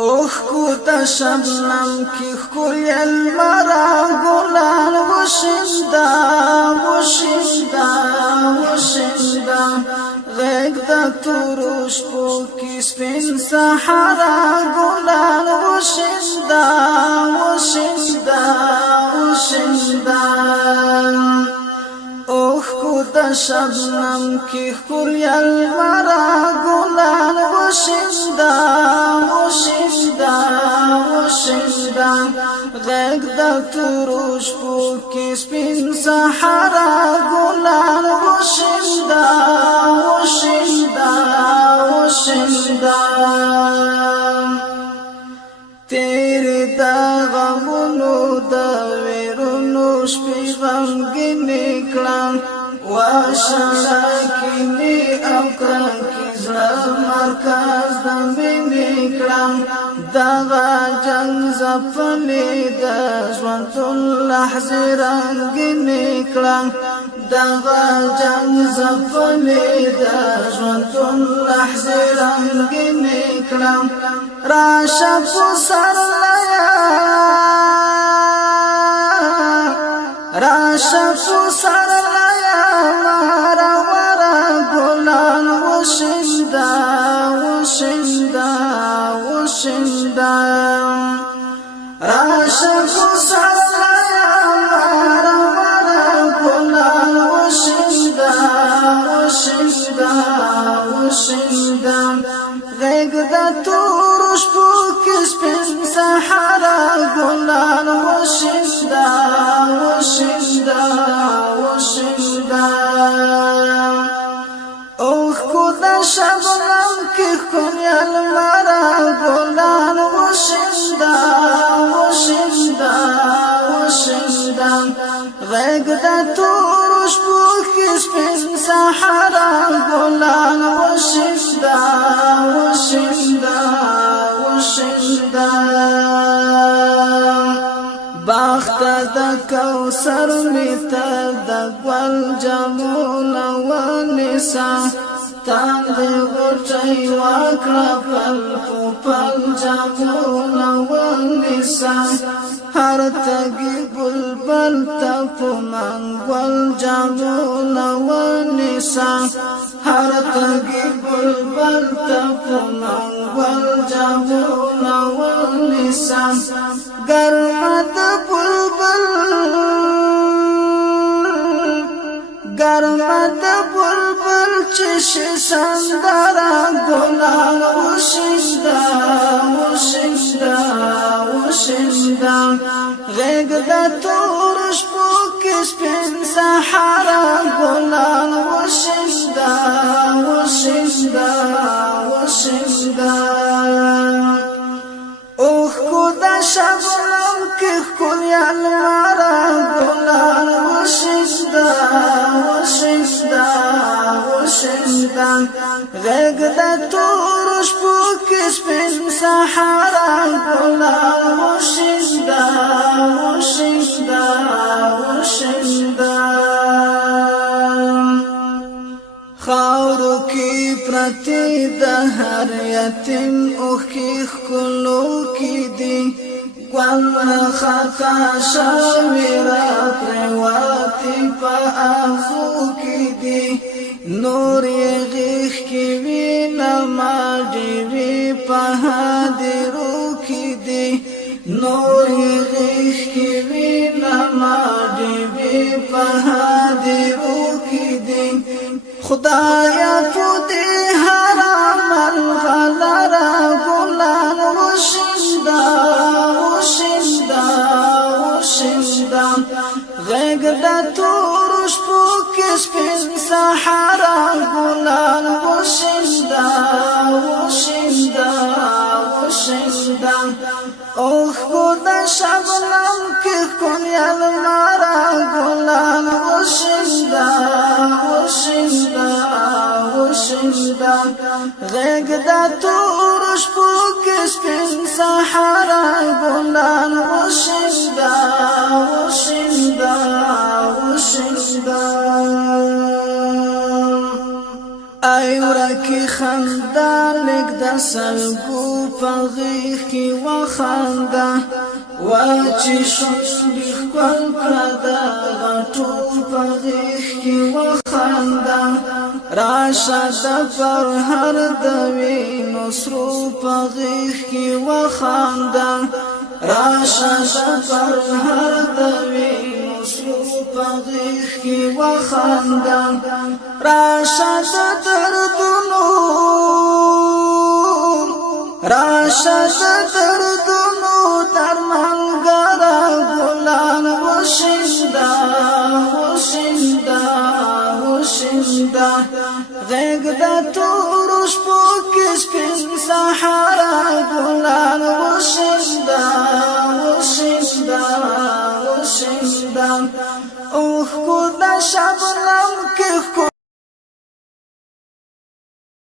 اوخ کو تا شبنم کی خکولی المرا گلان وشندا وشندا وشندا غیگ دا تروش پو کی سپین سحرا گلان وشندا وشندا وشندا اوخ کو تا شبنم کی خکولی المرا گلان وشندا وشندا وشندا غیگ دا تروش پو کی سپین سحرا گلان وشندا وشندا وشندا تیری دا غمونو دا ویرونو شپی غمگینی کلان واشراکینی اکرانکی زر مرکز دمینی کلان داغا جنگ زفلی دا جوانتون لحظی رنگینی کلان داغا جنگ زفلی دا جوانتون لحظی رنگینی کلان راشا پسر لیا راشا پسر لیا مارا ورا گلان وشندا وشندا وشندا راشا پسر لیا مارا ورا گلان وشندا وشندا وشندا غیگ دا تورش پو کس پن سحرا گلان وشندا وشندا وشندا اوخ کو دا شبنم کی خونی المرا گلان وشندا وشندا وشندا غیگ دا تورش پو کس پن سحرا گلان وشندا وشندا وشندا باخت دا کوثر میتا دا گل جمول ونسا تان دی غرچی وکړه پل پل جمول ونسا هر تگی بلبل تا پمنگل جمول ونسا هر تگی بلبل تا پمنگل جمول ونسا گرمت بلبل گرمت بلبل چش سندرا گلان وشندا وشندا وشندا غیگ دا تورش پو کس پن سحرا گلان وشندا وشندا وشندا اوخ کو دا شبنم کی خکولی المرا گلان وشندا وشندا وشندا غیگ دا تورش پو کس پن سحرا گلان وشندا وشندا وشندا خاورو کی پرتی دا هر یتیم اوخ کی خکلو کی دی گوال خطا شاویرا پریواتی پا آخو کی دی نور یغیخ کی وی نما دیوی پا حادرو کی دی نور یغیخ کی وی نما دیوی پا حادرو کی دی خدایا پودی حرام الغلرا گلان وشندا وشندا وشندا غیگ دا تورش پو کس پن سحرا گلان وشندا وشندا وشندا اوخ کو دا شبنم کی خونی المرا گلان وشندا وشندا وشندا غیگ دا تورش پو کس پن سحرا گلان وشندا وشندا وشندا ای ورکی خندا لګ د سلګو په غیږ کې وخانده واچې شونډې ښکل کړه د غټو په غیږ کې وخانده راشه د پرهر د وینو سرو په غیږ کې وخانده راشه د پرهر د وینو سرو په غیږ کې وخانده راشه د دردونو راشه د دردونو درملګره ګلان وشینده وشینده وشینده غیږ د تورو شپو کې سپین سحره ګلان وشینده وشینده وشینده اوښکو د شبنم کې